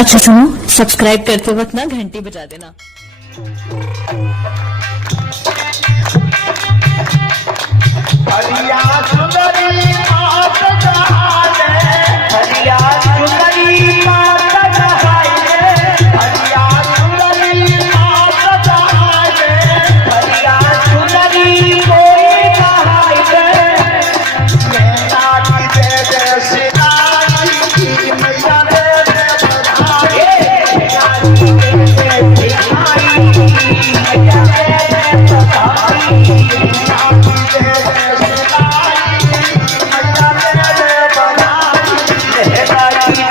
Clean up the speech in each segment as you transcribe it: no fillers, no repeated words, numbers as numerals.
अच्छा सुनो, सब्सक्राइब करते वक्त ना घंटी बजा देना। हरिया सुंदरी मात जहाए, हरिया सुंदरी मात जहाए, हरिया सुंदरी मात जहाए, हरिया सुंदरी कोई कहाए, मैना की दे दे सिराई की मैया दे दे बधाई, मैया की दे दे सिराई की मैया दे दे बधाई, मैया की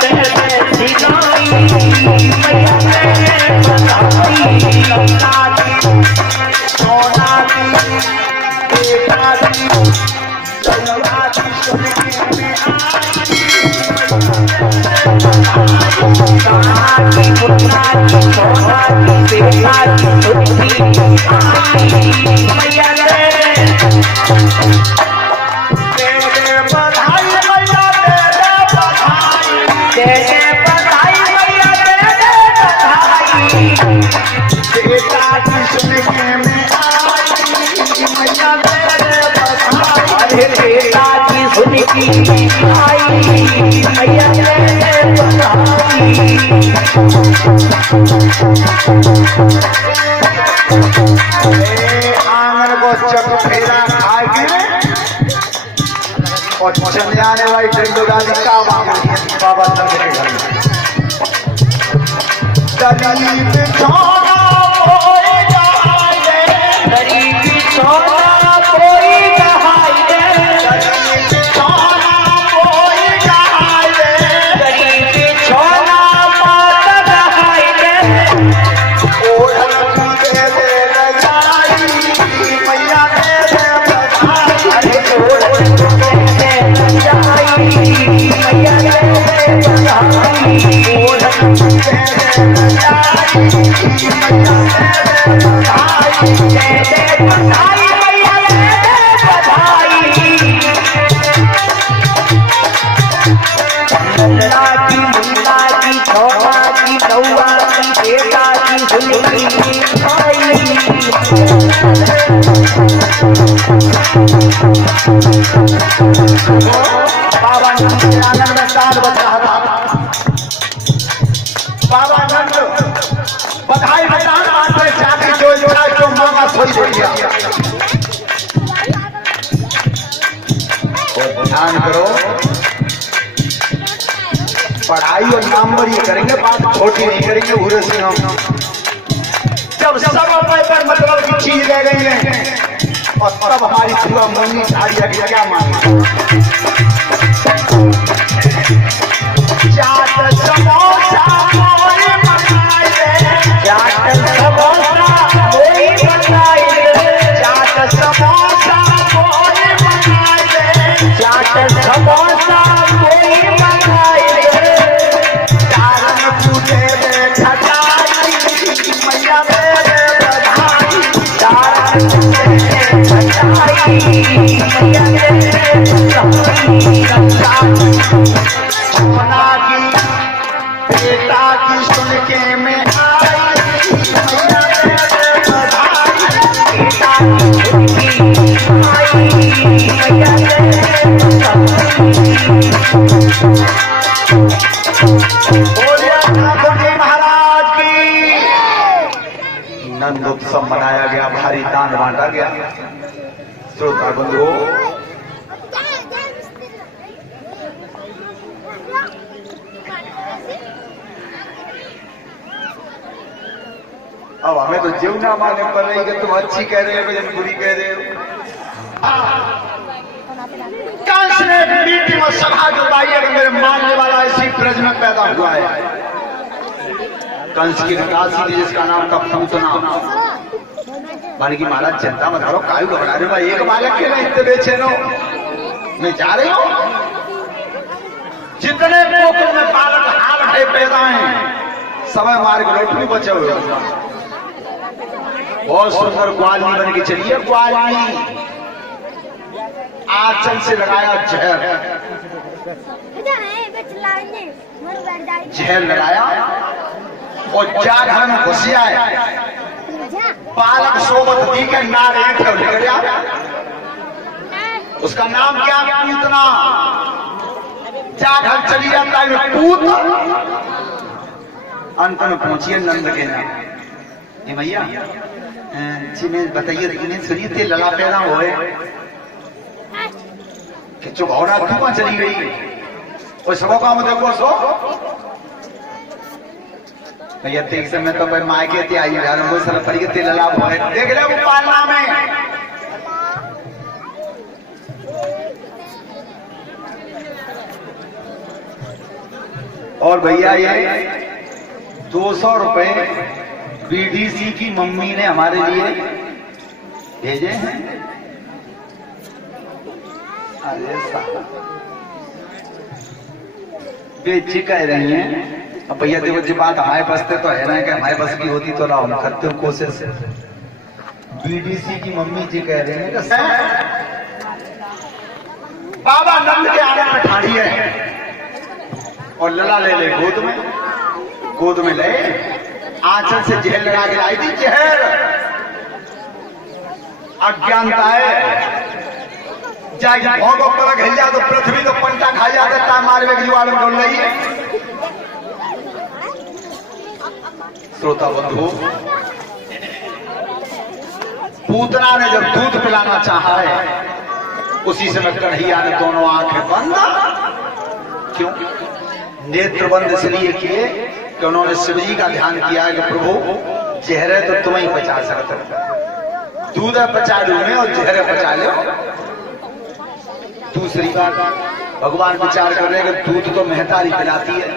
दे दे आंगन को चक फेरा खाएगी और चले आने वाली डंडोदानी का बाबा गरीब छोड़ा कोई कहाए, गरीब छोड़ा कोई कहाए, गरीब छोड़ा कोई कहाए, गरीब छोड़ा मात कहाए, ओढ़न दे दे रजाई मैया दे दे बधाई, ओढ़न दे दे रजाई मैया दे दे बधाई, ओढ़न दे दे बाबा आनंद में साल बच रहा था। बाबा नंद बधाई बधान मात्र जाति जो जोड़ा जो मामा सोई दिया। ध्यान करो, पढ़ाई और नाम बड़ी करेंगे, बात छोटी नहीं करेंगे। उरे से हम जब सब अपने पर मतलब की चीज रह गई है और तब हमारी पूरा मम्मी साड़ी क्या मांगे चाट समोसा कोई मंगाए दे, चाट समोसा कोई मंगाए दे, चाट समोसा कोई मंगाए दे, चाट समोसा कोई मंगाए दे, चारण पूजे दे खटाई मैया दे दे बधाई, चारण पूजे दे खटाई मैया दे दे बधाई, अपना की बेटा की सुन के मैं आई मैया दे दे बधाई, बेटा की सुन के आई मैया दे दे बधाई। बोलिए नाथ महाराज की। नंद उत्सव मनाया गया, भारी दान बांटा गया। श्रोता बंधुओं, अब हमें तो जीव ना माने पर रही कि तुम अच्छी कह रहे हो कि बुरी कह रहे हो। कंस ने मीठी में सभा जुटाई है कि मेरे मानने वाला इसी ब्रज में पैदा हुआ है। कंस की निकासी थी जिसका नाम था पूतना। मान की महाराज चिंता मत करो, कायू घबरा रहे भाई, एक बालक के लिए इतने बेचैन हो। मैं जा रही हूँ, जितने पोखर में बालक हाल है पैदा हैं समय मार्ग लौट भी बचे हुए। बहुत सुंदर ग्वाली बन के चलिए, ग्वाली आंचल से लगाया जहर जहर लगाया और जा घर में घुसिया है, पालक सोबत दी के नारे थे ले गया। उसका नाम क्या? पूतना। जा घर चली जाता है पूत। अंत में पहुंचिए नंद के नाम। ये भैया जी में बताइए, इन्हें सुनिए थे लला पैदा हुए कि चुभौरा क्यों चली गई? और सबों का मुझे देखो सो भैया तेग से मैं तो भाई मायके थे आई यार वो सर पड़ी के लला हुए देख ले वो पालना में। और भैया ये 200 रुपए बीडीसी की मम्मी ने हमारे लिए भेजे हैं। अरे बेच कह रही हैं। अब भैया देखो जी बात हमारे बस तो है ना कि हमारे बस की होती तो ना हम करते हो कोशिश। बीडीसी की मम्मी जी कह रहे हैं कि बाबा नंद के आगे में ठाड़ी है और लला ले ले गोद में ले आंचल से जहर लगा के लाई थी। जहर अज्ञानता है। जाए भोगो पर घिल जा तो पृथ्वी तो पंटा खा जा देता मारे में जुआड़ में डोल रही है। श्रोता बंधु, पूतना ने जब दूध पिलाना चाहा है उसी समय कन्हैया ने दोनों आंखें बंद। क्यों नेत्र बंद? इसलिए किए कि उन्होंने शिवजी का ध्यान किया है कि प्रभु जहर है तो तुम ही बचा सकते हो, दूध बचा लू में और जहर बचा लो। दूसरी बात भगवान विचार कर रहे हैं कि दूध तो महतारी पिलाती है,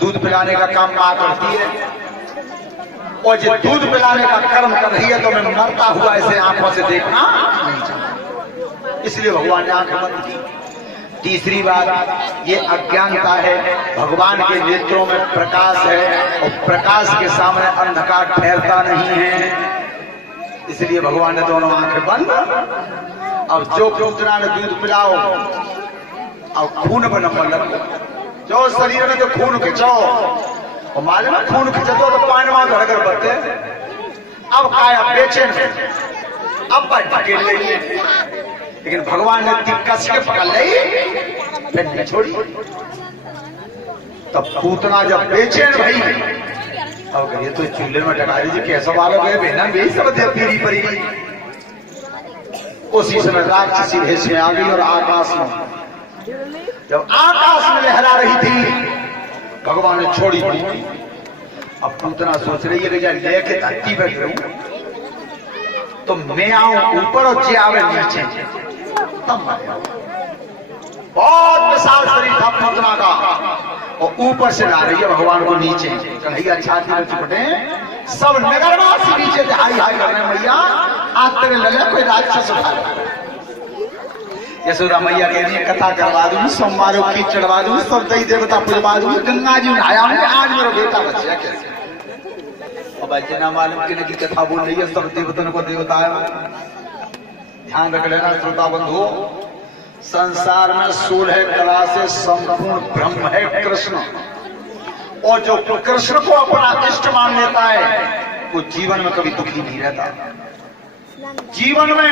दूध पिलाने का काम मां करती है, और जो दूध पिलाने का कर्म कर रही है तो मैं मरता हुआ ऐसे आंखों से देखना नहीं चाहता, इसलिए भगवान ने आंखें बंद की। तीसरी बात ये अज्ञानता है। भगवान के नेत्रों में प्रकाश है और प्रकाश के सामने अंधकार ठहरता नहीं है, इसलिए भगवान ने दोनों आंखें बंद। अब जो पूतना ने दूध पिलाओ और खून पर नंबर लगो, जो शरीर में तो खून खिंचो और मालूम है खून खिंचो तो पानी वहां धड़कर बढ़ते। अब काया बेचैन अब ढकेल रही है, लेकिन भगवान ने कस के पकड़ ली फिर नहीं छोड़ी। तब पूतना जब बेचैन भई अब कहिए तो चूल्हे में टका दीजिए कैसा वालों गए बेना भी सब पीरी पड़ी गई। उसी समय राक्षसी भेष में आ गई और आकाश में जब आकाश में लहरा रही थी भगवान ने छोड़ी पड़ी। अब पूतना सोच रही है कि जब लेके धरती पर गिरूं तो मैं आऊं ऊपर और जे आवे नीचे तब मैं बहुत विशाल शरीर था पूतना का और ऊपर से ला रही है भगवान को नीचे। कन्हैया छाती में चिपटे सब नगरवासी नीचे हाई हाई कर रहे हैं, मैया आज तेरे लगे कोई राक्षस उठा ले। यशोदा मैया कह रही है कथा करवा दूंगी, सोमवारों की चढ़वा दूंगी, सब दई देवता पुजवा दूंगी, गंगा जी नहाया हूं, आज मेरा बेटा बच्चा कैसे। अब जना मालूम कि की कथा बोल रही है, सब देवतन को देवता है। ध्यान रख लेना श्रोता बंधु, संसार में 16 कला से संपूर्ण ब्रह्म है कृष्ण, और जो कृष्ण को अपना इष्ट मान लेता है वो जीवन में कभी दुखी नहीं रहता जीवन में।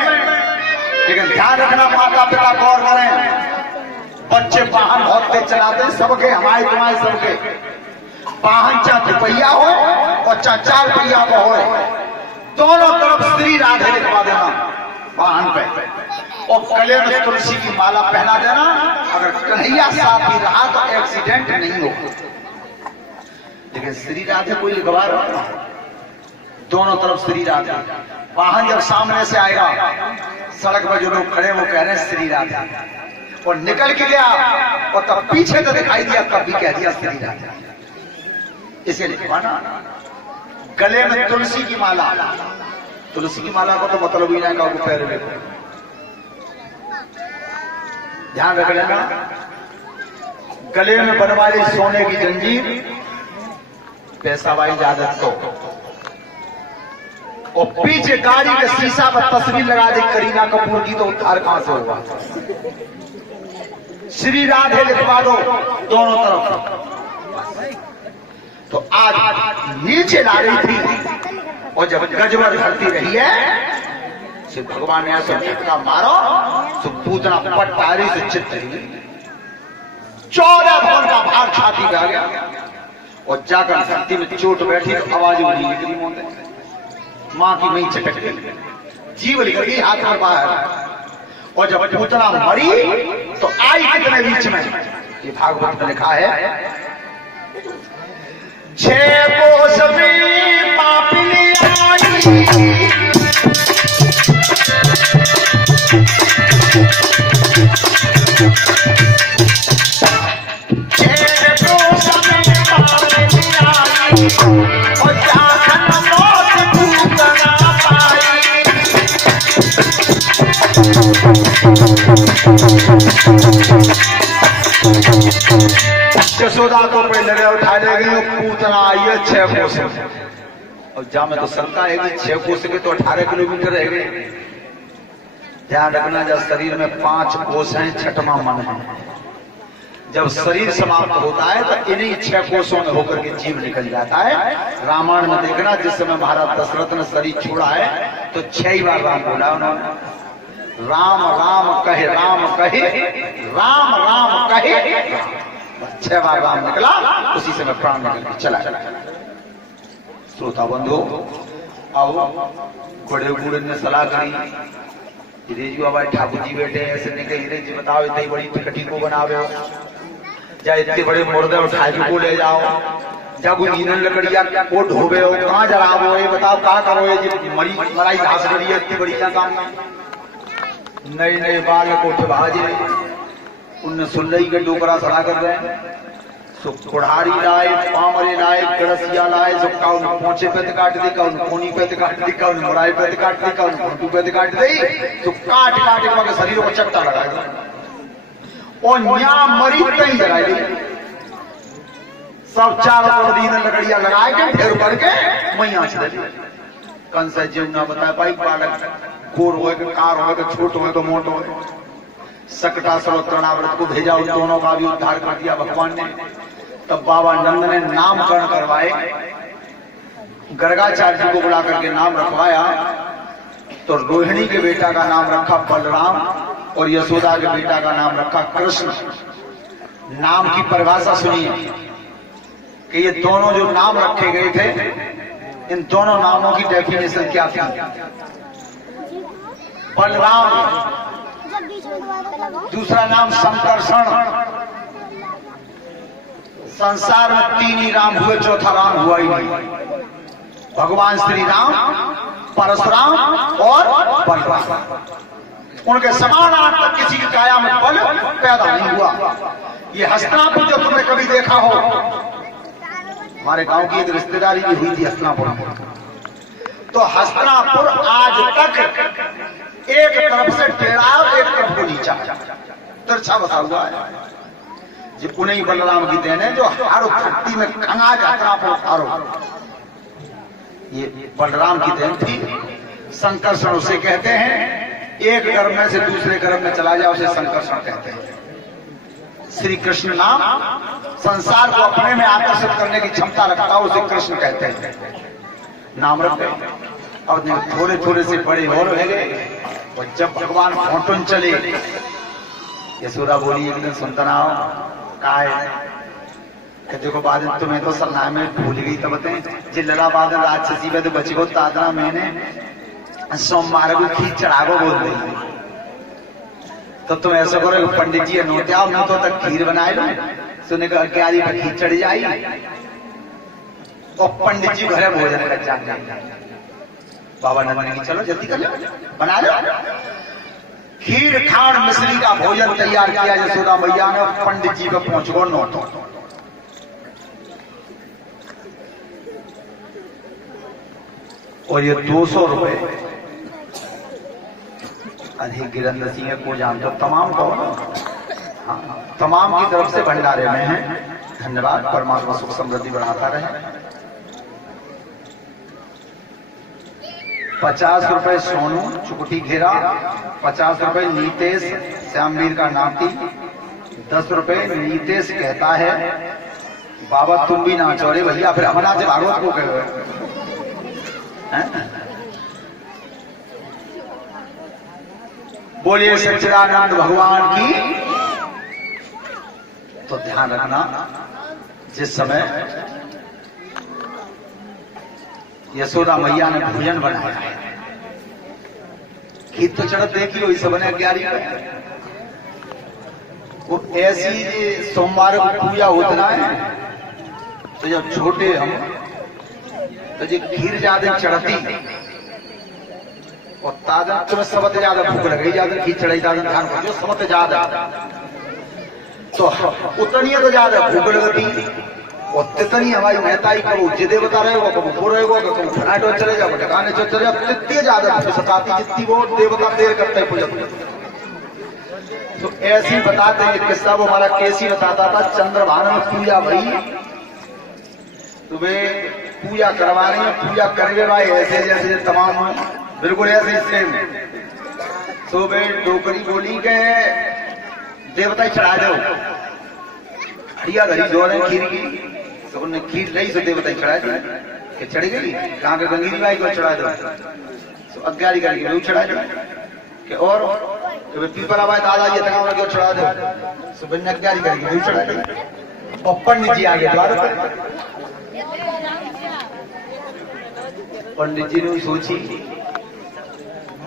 लेकिन ध्यान रखना माता पिता गौर करें, बच्चे वाहन बहुत तेज चलाते हैं, सबके हमारे तुम्हारे सबके वाहन चाहे 2 पहिया हो और चाहे 4 पहिया का हो, दोनों तरफ श्री राधे लिखवा देना वाहन पे और गले में तुलसी की माला पहना देना। अगर कन्हैया साथ ही रहा तो एक्सीडेंट नहीं हो। लेकिन श्री राधे कोई लिखवा रहा, दोनों तरफ श्री राधे। वाहन जब सामने से आएगा सड़क पर जो लोग खड़े वो कह रहे हैं श्री राधे, और निकल के गया और तब पीछे तो दिखाई दिया तब भी कह दिया श्री राधे। इसे लिखवाना गले में तुलसी की माला। तुलसी की माला को तो मतलब ही नहीं का पैर में। ध्यान रख लेना, गले में बनवाली सोने की जंजीर पैसाबाई जादत को, और पीछे गाड़ी के शीशा पर तस्वीर लगा दी करीना कपूर की, तो उद्धार कहां से होगा। श्री राधे लिखवा दो दोनों तरफ। तो आज नीचे ला रही थी और जब गजबर भरती रही है, शिव भगवान ने ऐसा झटका मारो तो पूतना पटारी से चित्त हुई, 14 भवन का भार छाती पे आ गया और जाकर धरती में चोट बैठी तो आवाज नहीं निकली। मोहन मां की नहीं चटक गई, जीव निकल गई हाथ में बाहर। और जब पूतना मरी तो आई कितने बीच में, ये भागवत में लिखा है, 6 कोस में पापिनी आई, यशोदा को पहले उठा ले गई, पूतना आई है 6 कोस और जहां में तो शंका है कि 6 कोस के तो 18 किलोमीटर रह गए। ध्यान रखना, जब शरीर में 5 कोस हैं, 6वां मन है। जब शरीर समाप्त होता है तो इन्हीं 6 कोसों में होकर के जीव निकल जाता है। रामायण में देखना, जिस समय महाराज दशरथ ने शरीर छोड़ा है तो 6 बार राम बोला उन्होंने, राम राम कहे राम कहे राम राम कहे, 6 बार राम निकला, उसी से मैं प्राण निकल के चला। श्रोता बंधु, आओ बड़े बूढ़े ने सलाह करी, हिरेजी बाबा ठाकुर जी बैठे ऐसे नहीं कही, हिरेजी बताओ इतनी बड़ी टिकटी को बनावे, या इतने बड़े मुर्दे उठा को ले जाओ, जागो नींदन लकड़िया को ढोबे हो, कहाँ जलावो, ये बताओ कहाँ करो, ये मराई घास रही है इतनी बड़ी क्या काम। नए नए बाल को उठवाजे, उनने सुल्लई के डोकरा सड़ा कर रहे हैं, तो कुढ़ारी लाए, पामरे लाए, गड़सिया लाए, जो काउन पोंछे पे काट दी, काउन कोनी पे काट दी, काउन मुराई पे काट दी, काउन घुटू पे काट दी, तो काट काट के शरीर को चट्टा लगा दिया और न्या मरी कहीं जला दी। सब चारों दीन लकड़ियां लगाए के ढेर करके मैया से दी। कंस जीव ना बता पाई, बालक गोर हो, कार हो, छोट हो, मोट हो, सकटा सर्वत्रणाव्रत को भेजा, उन दोनों का भी उद्धार कर दिया भगवान ने। तब बाबा नंद ने नामकरण करवाए, गर्गाचार्य जी को बुला करके नाम रखवाया। तो रोहिणी के बेटा का नाम रखा बलराम और यशोदा के बेटा का नाम रखा कृष्ण। नाम की परिभाषा सुनिए कि ये दोनों जो नाम रखे गए थे, इन दोनों नामों की डेफिनेशन क्या थी। बलराम, दूसरा नाम संकर्षण। संसार में 3 ही राम हुए, चौथा राम हुआ ही नहीं। भगवान श्री राम, परशुराम और बलराम, उनके समान आज तक किसी की काया में बल पैदा नहीं हुआ। ये हस्तिनापुर जो तुमने कभी देखा हो, हमारे गांव की एक रिश्तेदारी भी हुई थी हस्तिनापुर में। तो हस्तिनापुर आज तक एक तरफ से टेढ़ा और एक तरफ को नीचा तिरछा बसा हुआ है। ये पुणे बलराम की देन है, जो हर भक्ति में खंगा जाता हारो, ये बलराम की देन थी। संकर्षण उसे कहते हैं, एक गर्भ में से दूसरे गर्भ में चला जाए उसे संकर्षण कहते हैं। श्री कृष्ण नाम संसार को अपने में आकर्षित करने की क्षमता रखता है, उसे कृष्ण कहते हैं। नाम रखे और थोड़े थोड़े से बड़े और रह गए। और जब भगवान फोटोन चले, यशोदा बोली एक दिन सुनतना का है कि देखो बादल तुम्हें तो सलाह में भूल गई, तब जिल्ला बादल राक्षसी पे तो बची को तादना मैंने सोमवार को खींच चढ़ावो बोल रही। तो तुम ऐसा करो, पंडित जी नोते आओ, मैं तो तक खीर बनाए लो, सुने का क्यारी पर खींच चढ़ जाई और पंडित जी घरे भोजन कर जाते। बाबा नंद की चलो जल्दी कर लो, बना लो। खीर खान मिश्री का भोजन तैयार किया यशोदा मैया ने, पंडित जी पे पहुंच गो नोटो। और ये 200 रुपए अधिक गिरंद सिंह को जानते हो, तमाम को, हाँ, तमाम की तरफ से भंडारे में हैं। धन्यवाद, परमात्मा सुख समृद्धि बढ़ाता रहे। 50 रुपए सोनू चुकटी घेरा, 50 रुपए नीतेश श्यामवीर का नाती, 10 रुपए नीतेश कहता है बाबा तुम भी नाचो। अरे भैया फिर हम नाचे भागवत को कहे बोलिए सच्चिदानंद भगवान की। तो ध्यान रखना जिस समय यशोदा मैया ने भोजन बनाया है, खीर तो चढ़त देखी हो इसे बने 11 में। वो ऐसी सोमवार को पूजा होता है तो जब छोटे हम तो जो खीर ज्यादा चढ़ती और ताजा तुम्हें सबत ज्यादा भूख लगी, ज्यादा खीर चढ़ाई ज्यादा खान जो सबत ज्यादा तो उतनी तो ज्यादा भूख लगती और तितनी हमारी महताई कबू जे देवता रहेगा कबू वो रहेगा कबू फनाटो चले जाओ ठिकाने चले जाओ जितनी ज्यादा सताती जितनी वो देवता देर करते हैं पूजा। तो ऐसी बताते हैं किस्सा वो हमारा कैसी बताता था। चंद्रभान में पूजा भई तो वे पूजा करवा रही है, पूजा करवे भाई ऐसे जैसे तमाम बिल्कुल ऐसे सेम। तो वे डोकरी बोली के देवता ही चढ़ा दो हरिया घड़ी जोर है खीर की। तो उन्होंने खीर ली तो देवता ही चढ़ा दी चढ़ गई कहाँ के गंगीरी बाई को चढ़ा दो तो अज्ञारी करके चढ़ा दो और पीपल आवाज दादा ये तनाव लगे चढ़ा दो तो बन्ने अज्ञारी करके चढ़ा दो। और पंडित जी आगे द्वार पर पंडित जी ने सोची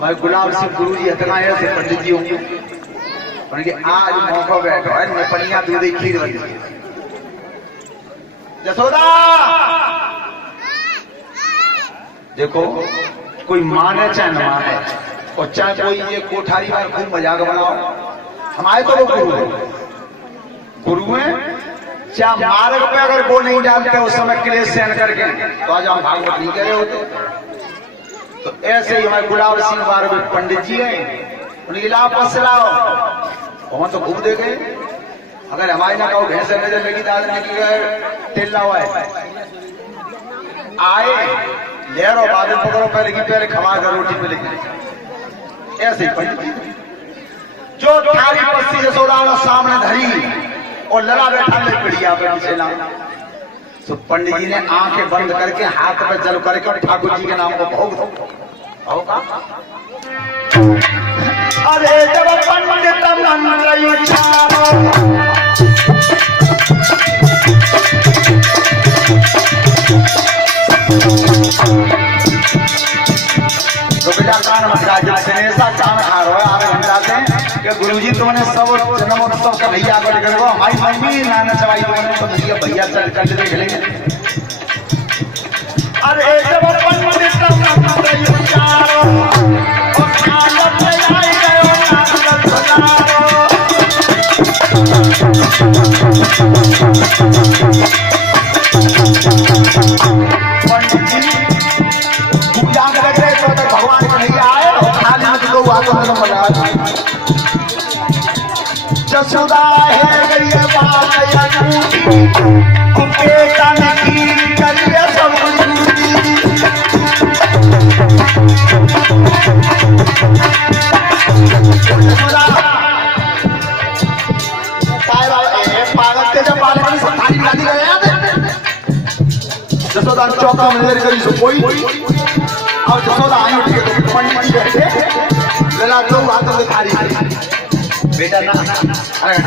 मैं गुलाब सिंह गुरु जी हतना ऐसे पंडित जी होंगे उनके आज मौका बैठो है पनिया दूध खीर बनी। यशोदा देखो कोई माने चाहे न माने और चाहे कोई ये कोठारी में खूब मजाक बनाओ हमारे तो वो गुरु है, गुरु है। चाहे मार्ग पे अगर वो नहीं डालते उस समय क्लेश सहन करके तो आज हम भागवत नहीं करे होते। तो ऐसे ही हमारे गुलाब सिंह बार पंडित जी हैं उनके लाभ पस लाओ वहां तो घूम दे गए। अगर हमारे ना कहो भैंस नजर लगी दादा की तेल लाओ आए लहरो बादल पकड़ो पहले की पहले खवा कर रोटी पे लेके ऐसे ही पंडित जी जो थारी पस्ती यशोदा सामने धरी और लड़ा बैठा ले पिड़िया पे पीछे ना। तो पंडित जी ने आंखें बंद करके हाथ पे जल करके और ठाकुर जी के नाम को भोग दो। अरे जब पंडित मंत्र उच्चारो तो बेटा कान मटका जाते हैं ऐसा कान खा रहा है आगे हम जाते हैं कि गुरुजी तुमने सब जन्मोत्सव का भैया को लेकर हमारी मम्मी नाना चवाई तुमने तो भैया भैया चल कर देख लेंगे। अरे जब पंडित मंत्र उच्चारो और कान पे आई गयो नारद भजारो पंडित जी पूजा लग रहे तो भगवान को नहीं आए और खाली में लोग आते जसोदा है गई बात या टूटी और बेटा ने खीर करिए सब जसोदा चौका में लेकर करी सो कोई और जसोदा आई उठी के पंडित जी बैठे लला लोग हाथों में थाली बेटा ना अरे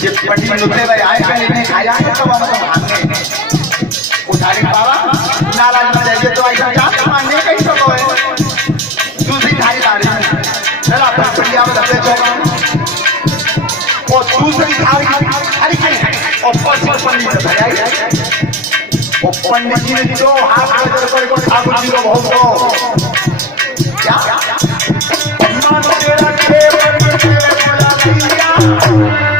ये पंडित नुकते भाई आए पहले नहीं खाया है तो हम भागने उठाने बाबा नाराज मत जाइए तो ऐसा क्या मानने कहीं तो है दूसरी थाली ला रही लला पंडिया में लगे चौका और दूसरी थाली और पश्चिम पंडित भैया वो पंडित जी ने जो हाथ लेकर को ठाकुर जी को भोग दो क्या मन तेरा केवल तेरे बोला दिया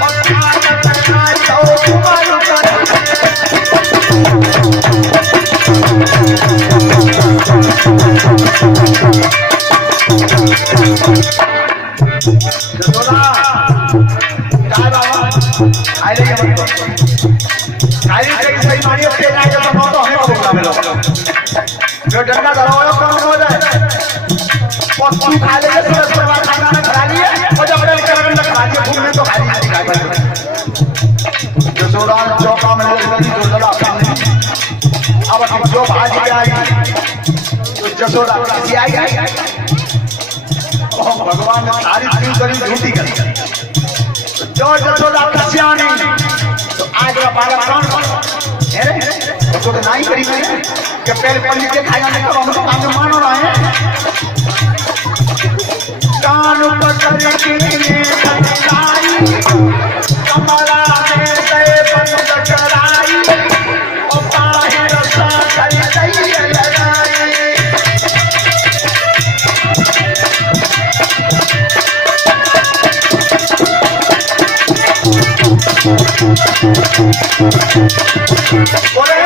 और कान तनाई तो तुम्हारा जसोदा काय बाबा आइले के मत खाली सही मारी अब तेज आएगा तो नौ तो हमें बोलना मिलो जो डंडा धराओ कम हो जाए पत्तू खा लेंगे तो खाना खा लिए और जब बड़े खा लिए घूमने तो खाली तुरंत दुर्दला अब जो भाज आई तो जसोदा किसी आई भगवान ने सारी क्यों करी झूठी करी जो जसोदा किसी आनी तो आज का बालक कौन उसको तो नहीं करी मैंने कि पहले पंडित के खाया नहीं करो हमको काम मानो रहा है कान पकड़ के कमला में गए बंद कराई और बाहर सा कर दई लगाई बोले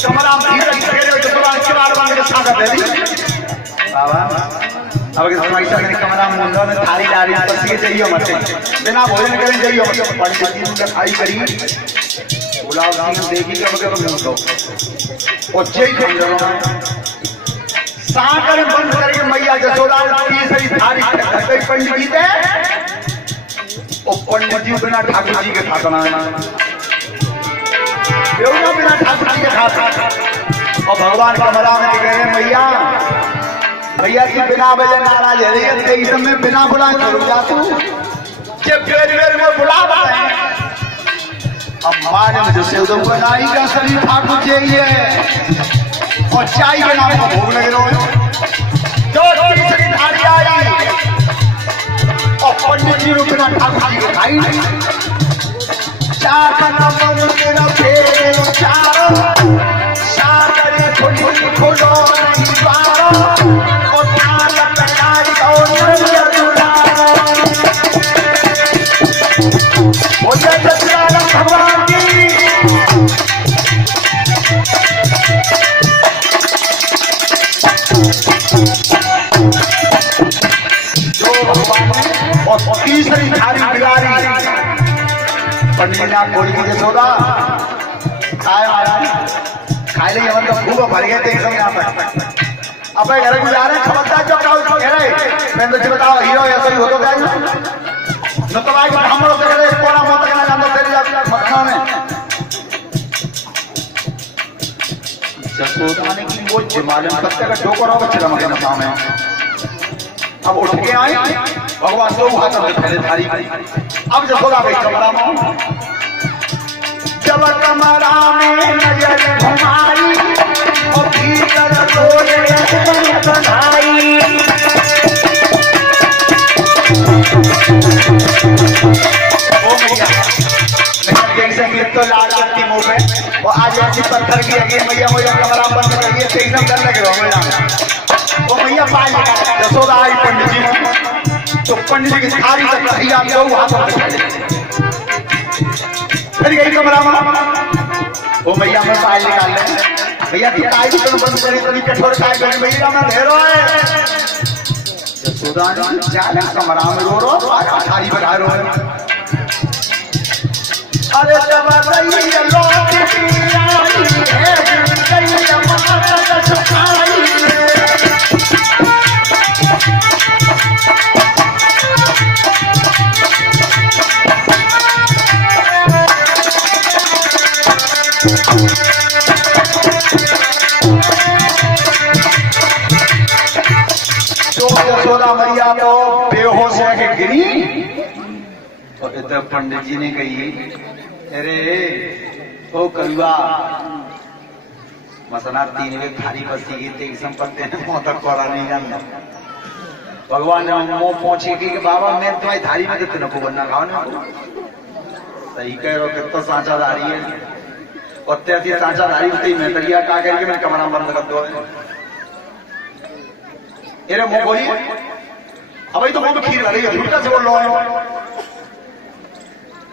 कमला धीरे धीरे जो भगवान के बार के स्वागत है बाबा अब के समय से कमरा मुंडा में थाली डाली बस ये चाहिए मत बिना भोजन करे चाहिए मत पंडित जी ने खाई करी गुलाब सिंह देखी के मगे मुंडो और जय खंडरो सागर बंद करके मैया जसोदा तीसरी थाली गई पंडित जी दे और पंडित जी बिना ठाकुर जी के खाना बेउना बिना ठाकुर जी के खाता और भगवान कमरा में कह रहे मैया भैया की बिना वजह नाराज है रही इस समय बिना बुला करो जा तू जब फेर में बुला रहे अब माने में जैसे उधर बनाई का शरीर ठाकुर चाहिए और चाय के नाम पर भोग लगे रहो जो तीसरी थाली आई और पंडित जी बिना ठाकुर जी के खाई चार का नाम मेरा फेर चारों सागरे खोलो खोलो नहीं पारो भगवान की जो भगवान और तीसरी थाली बिगाड़ी पंडित कोई की जसोदा खाए ले मतलब खूब भर गए थे एकदम यहाँ पर अब घर में जा रहे खबरदार जो कह रहे मैं तो बताओ हीरो ऐसा ही हो तो जाएगा न तो भाई हम लोग देख रहे कोना मत करना जानते तेरी मक्खा में जसोदा ने की वो मालूम करते का ठोकर और बच्चे मतलब सामने अब उठ के आई भगवान दो हाथ में पहले थाली अब जसोदा भाई कमरा में जब कमरा में नजर घुमाई और भीतर बोले बनाई तो लाल करती मुंह पे और आज ऐसी पत्थर की अगे मैया मुझे कमरा बंद करिए तो एकदम डर लग रहा मैया वो मैया पाए जसोदा आई पंडित जी तो पंडित जी की थाली तक भैया दो हाथों में फिर गई कमरा में वो मैया में पाए निकाल ले भैया की ताई तो बंद करी तो कठोर काय करी भैया मैं ढेरो है जसोदा जाने कमरा में रो थाली बना रो अरे जब रही लौट की आई है गई माता सुखाई जसोदा मैया तो बेहोश है गिरी और इधर पंडित जी ने कही अरे ओ कलुआ मसना 3 वे थाली बसी गई थी संपत्ति ने मुंह तक कोरा नहीं जानना भगवान ने मुंह पहुंची कि बाबा मैं तुम्हारी थाली में तो नको बनना खाओ ना सही कह रहे हो कितना सांचादारी है और तेरी सांचादारी होती मैं तरिया का करके मैं कमरा बंद कर दो अरे मुंह बोली अब तो मुंह में खीर रही है झूठा से बोल लो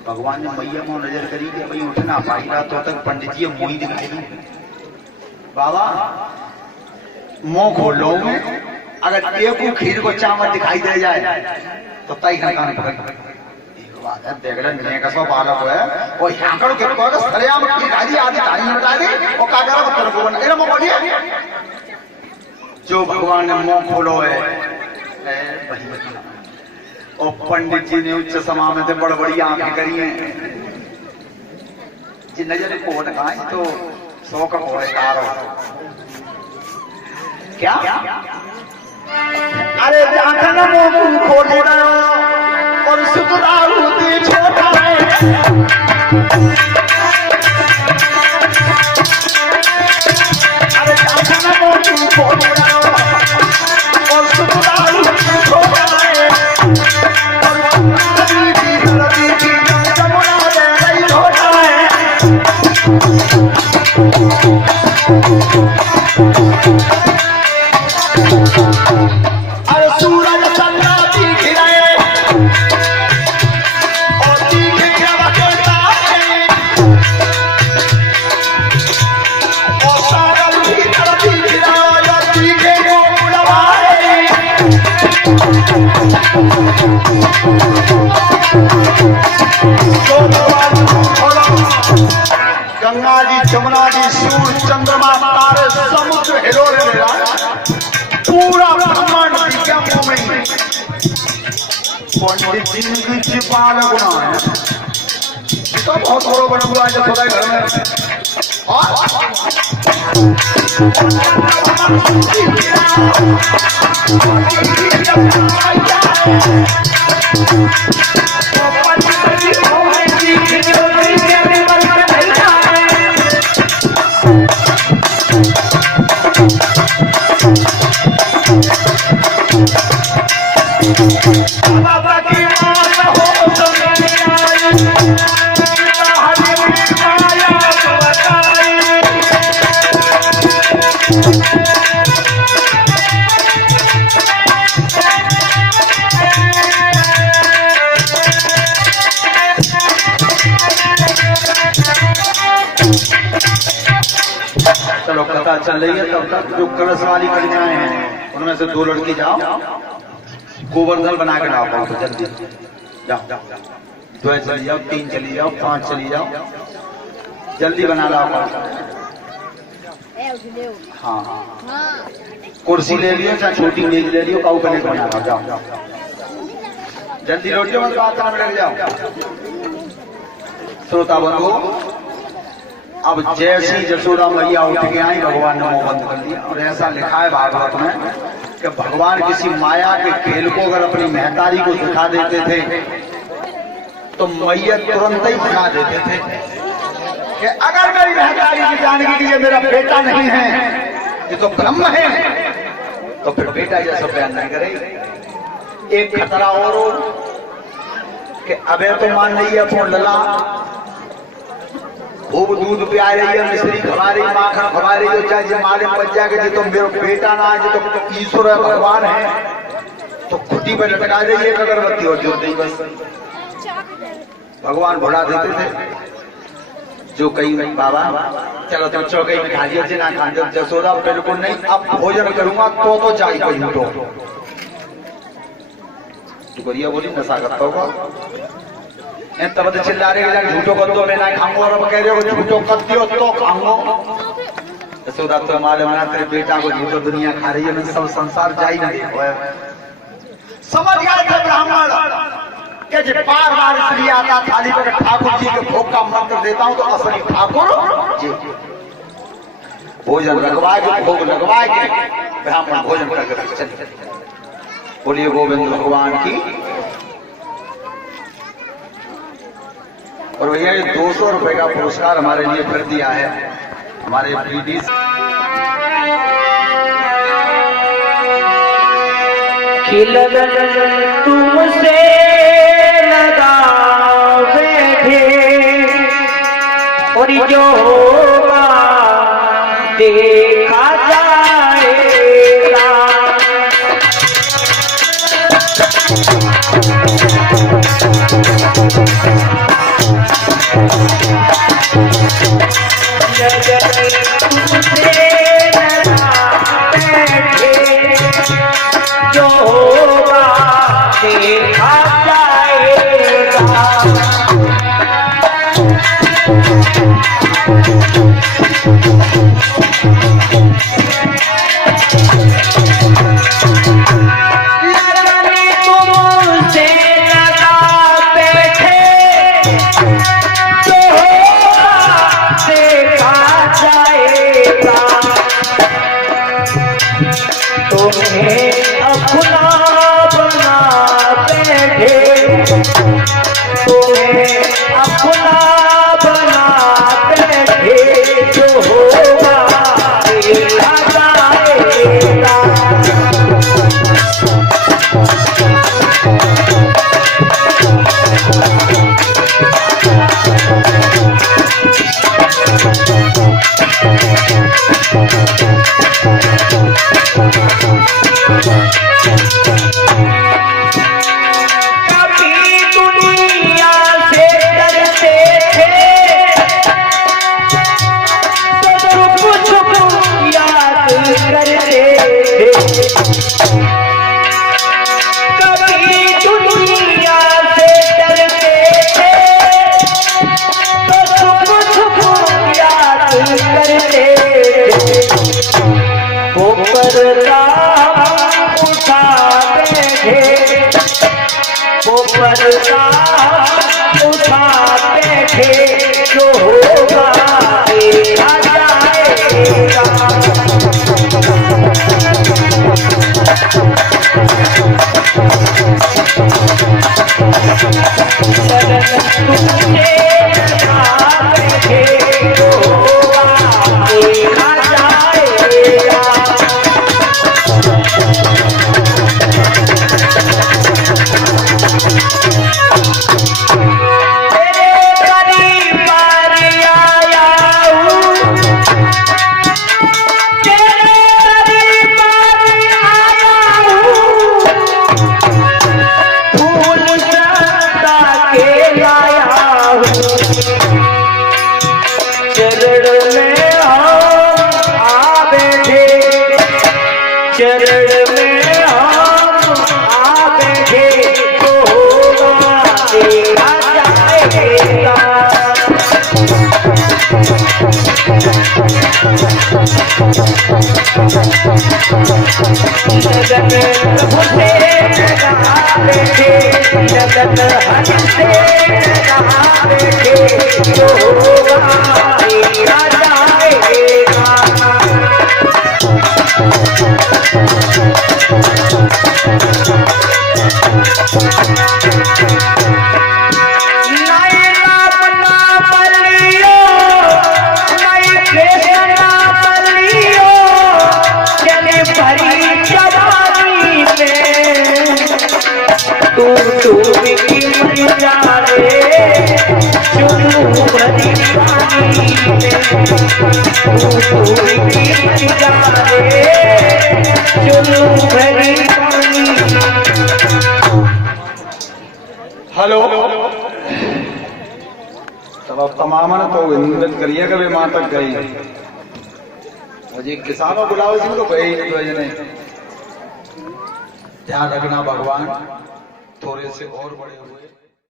भगवान ने मैया को नजर करी कि भाई उठना पाई रात तक पंडित जी मुंह दिखाई दी बाबा मुंह खोल लो अगर एक को खीर को चावल दिखाई दे जाए तो तई खाने पड़े देख ले मिलने का सब बालक है और यहाँ करो के को सरिया में खीर खाई आधी थाली में डाल दी और कागरा पत्थर को बना एरा मुंह बोलिए जो भगवान ने मुंह खोलो है और पंडित जी ने उच्च समा में बड़ बड़ी आंखें करी हैं जी नजर को लगाए तो 100 का हो क्या अरे जाखन मुंह खोले और सुतराऊ दी छोटा है अरे जाखन मुंह खोले और सुतराऊ दी छोटा है और नदी की जमुना दे रही छोटा है अरे सूरज चंद्रा दिख रहे और दिखे बकेता और सागर भीतर दिख रहा और दिखे को बुलवाए गंगा जी जमुना जी सूर्य चंद्रमा तारे समुद्र हिलोरे मेरा पूरा ब्रह्मांड विज्ञान में पंडित जी ने छिपाल गुना है तो बहुत बड़ो बना हुआ है थोड़ा घर में चलो कथा चल रही है तब तक जो कलश वाली कन्याएं हैं उनमें से 2 लड़की जाओ गोवर्धन बना के लाओ तो जल्दी जाओ 2 चली जाओ 3 चली जाओ 5 चली जाओ जल्दी बना लाओ हाँ कुर्सी ले लियो चाहे छोटी मेज ले लियो काऊ बने बना लाओ जाओ जल्दी लौटियो मत बात में लग जाओ श्रोता बंधु अब जैसी जसोदा मैया उठ के आई भगवान ने मुंह बंद कर दिया और ऐसा लिखा है भागवत में कि भगवान किसी माया के खेल को अगर अपनी महतारी को दिखा देते थे तो मैया तुरंत ही दिखा देते थे कि अगर मेरी महतारी की जान के लिए मेरा बेटा नहीं है ये तो ब्रह्म है तो फिर बेटा जैसा बयान नहीं करेगी। एक खतरा और कि अबे तो मान रही है फोन लला खूब दूध पिया रही है मिश्री खवा रही माखन खवा रही हो चाहे माले बच जाएगा जी तो मेरा बेटा ना है तो ईश्वर है भगवान है तो खुटी पर लटका दे एक अगरबत्ती और जोत दी बस भगवान भुला देते थे जो कई बाबा चलो तो चौकई में खा लिया ना खा जब जसोदा बिल्कुल नहीं अब भोजन करूंगा तो चाहिए कोई झूठो तू करिया बोली नशा करता होगा तब तो चिल्ला रहे झूठो कर दो मैं ना खाऊंगा और कह रहे हो झूठो कर दियो तो खाऊंगा यशोदा तो हमारे मना तेरे बेटा को झूठो दुनिया खा रही है सब संसार जा ही नहीं समझ गए थे ब्राह्मण कि जो बार इसलिए आता थाली पर ठाकुर जी के भोग का मंत्र देता हूं तो असली ठाकुर जी भोजन लगवा के भोग लगवा के ब्राह्मण भोजन करके चले बोलिए गोविंद भगवान की। और भैया ये 200 रुपए का पुरस्कार हमारे लिए फिर दिया है हमारे प्रीति तुमसे लगा बैठे और जो देखा जाएगा तुमसे लगा बैठे जो देखा जाएगा तुमसे लगा बैठे जो उठाते थे जो होगा देखा जाएगा। तुझे लगाते थे जो होगा देखा जाएगा। चरण में हम आ बैठे तो होगा देखा जाएगा। जगत प्रभु से रहा बैठे, जगत हरि से रहा बैठे तो होगा देखा जाएगा। तू की मर जाए चुनू भरी पानी में, तू की मर जाए चुनू भरी पानी। हेलो, तब अब तमामन तो हिंदत करिए कभी मां तक गई मुझे किसानों बुलाओ जी तो गई नहीं भेजने। ध्यान रखना भगवान थोड़े से और बड़े हुए।